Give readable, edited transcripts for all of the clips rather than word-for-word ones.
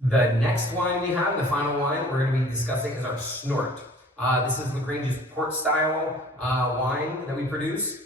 The next wine we have, the final wine we're going to be discussing, is our Snort. This is LaGrange's port style wine that we produce.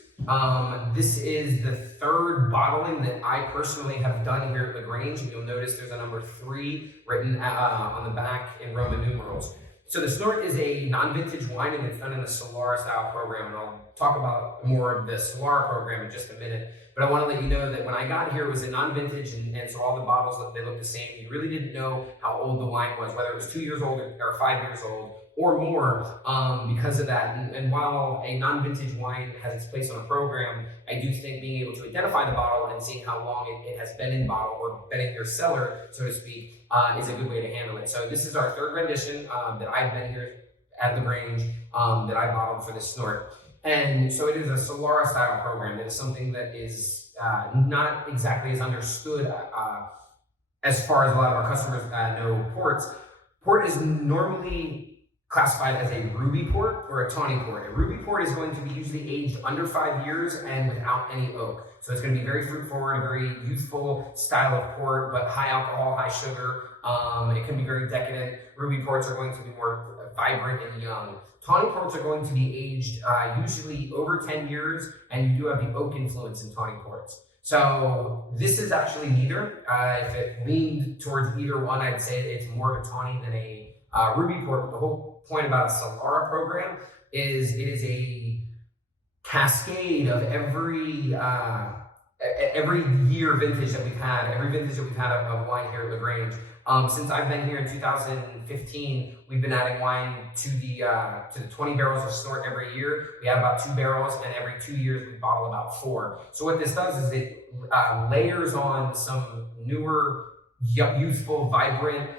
This is the third bottling that I personally have done here at LaGrange, and you'll notice there's a number 3 written on the back in Roman numerals. So the Snort is a non-vintage wine, and it's done in the Solar style program, and I'll talk about more of the Solar program in just a minute. But I want to let you know that when I got here, it was a non-vintage, and so all the bottles, they look the same. You really didn't know how old the wine was, whether it was 2 years old or 5 years old or more, because of that. And while a non-vintage wine has its place on a program, I do think being able to identify the bottle and seeing how long it has been in bottle or been in your cellar, so to speak, is a good way to handle it. So this is our third rendition that I've been here at LaGrange that I bottled for the Snort. And so it is a Solara style program. It is something that is not exactly as understood as far as a lot of our customers know ports. Port is normally classified as a ruby port or a tawny port. A ruby port is going to be usually aged under 5 years and without any oak. So it's going to be very fruit forward, a very youthful style of port, but high alcohol, high sugar. It can be very decadent. Ruby ports are going to be more vibrant and young. Tawny ports are going to be aged usually over 10 years, and you do have the oak influence in tawny ports. So this is actually neither. If it leaned towards either one, I'd say it's more of a tawny than a ruby port. But the whole point about a Solara program is it is a cascade of every year vintage that we've had, every vintage that we've had of wine here at LaGrange. Since I've been here in 2015, we've been adding wine to the 20 barrels of Snort every year. We have about 2 barrels, and every 2 years we bottle about 4. So what this does is it layers on some newer, youthful, vibrant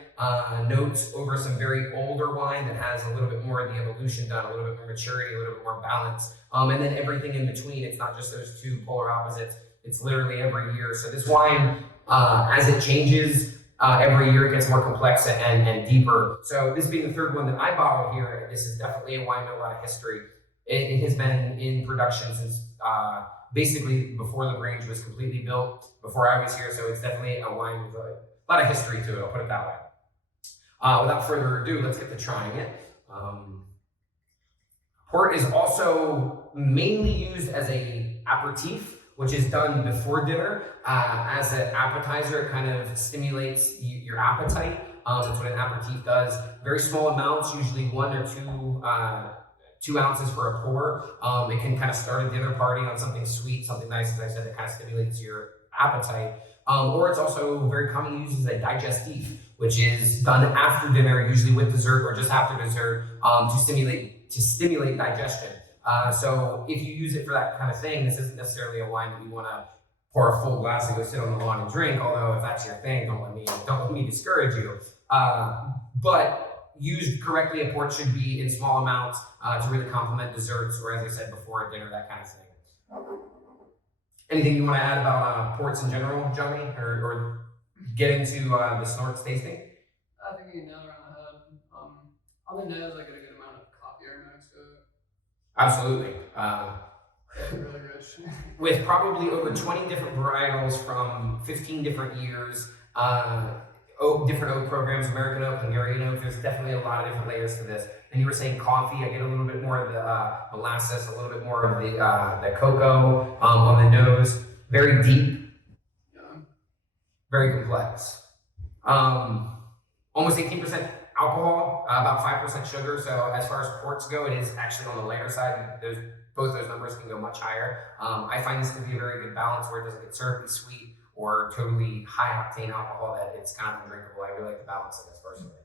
notes over some very older wine that has a little bit more of the evolution done, a little bit more maturity, a little bit more balance, and then everything in between. It's not just those two polar opposites. It's literally every year. So this wine, as it changes, every year it gets more complex and deeper. So this being the third one that I bottle here, this is definitely a wine with a lot of history. It has been in production since basically before LaGrange was completely built, before I was here. So it's definitely a wine with a lot of history to it, I'll put it that way. Without further ado, let's get to trying it. Port is also mainly used as a aperitif, which is done before dinner. As an appetizer, it kind of stimulates your appetite. That's what an aperitif does. Very small amounts, usually 1 or 2 ounces for a pour. It can kind of start a dinner party on something sweet, something nice, as I said, that kind of stimulates your appetite. Or it's also very commonly used as a digestif, which is done after dinner, usually with dessert or just after dessert, to stimulate digestion. So if you use it for that kind of thing, this isn't necessarily a wine that you want to pour a full glass and go sit on the lawn and drink. Although if that's your thing, don't let me discourage you. But used correctly, a port should be in small amounts to really complement desserts, or as I said before, dinner, that kind of thing. Anything you want to add about ports in general, Johnny, or get into the Snorts tasting? I think you nailed it on the head. On the nose, I get a good amount of coffee aromatic to it. Absolutely. It's really rich. With probably over 20 different varietals from 15 different years, different oak programs, American oak, Hungarian oak, there's definitely a lot of different layers to this. And you were saying coffee, I get a little bit more of the molasses, a little bit more of the cocoa on the nose. Very deep, very complex. Almost 18% alcohol, about 5% sugar. So as far as ports go, it is actually on the lighter side. Both those numbers can go much higher. I find this to be a very good balance where it doesn't get terribly sweet or totally high octane alcohol that it's kind of undrinkable. I really like the balance of this personally.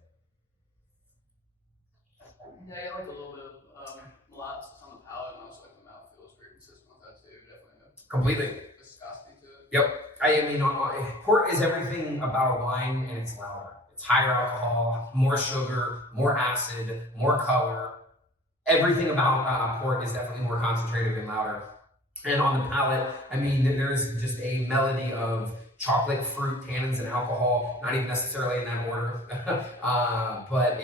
Yeah, I like a little bit of molasses on the palate, and also like the mouthfeel is very consistent with that too. Definitely. Completely. Viscosity to it. Yep. I mean, port is everything about a wine, and it's louder. It's higher alcohol, more sugar, more acid, more color. Everything about port is definitely more concentrated and louder. And on the palate, I mean, there's just a melody of chocolate, fruit, tannins, and alcohol. Not even necessarily in that order, but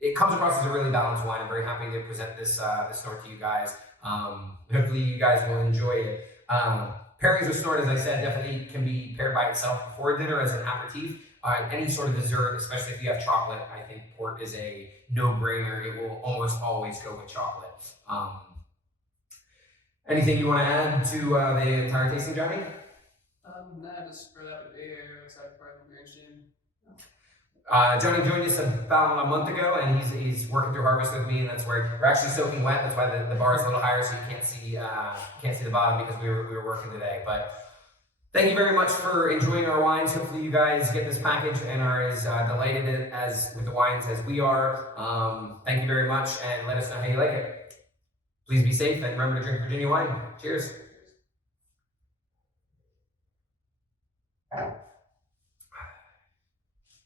it comes across as a really balanced wine. I'm very happy to present this Snort to you guys. Hopefully, you guys will enjoy it. Pairings with Snort, as I said, definitely can be paired by itself before dinner as an aperitif. any sort of dessert, especially if you have chocolate, I think port is a no-brainer. It will almost always go with chocolate. Anything you want to add to the entire tasting, Johnny? Nah, just for that video, excited for the green stream. Johnny joined us about a month ago, and he's working through harvest with me, and that's where we're actually soaking wet. That's why the bar is a little higher, so you can't see the bottom because we were working today. But thank you very much for enjoying our wines. Hopefully you guys get this package and are as delighted as with the wines as we are. Thank you very much, and let us know how you like it. Please be safe and remember to drink Virginia wine. Cheers.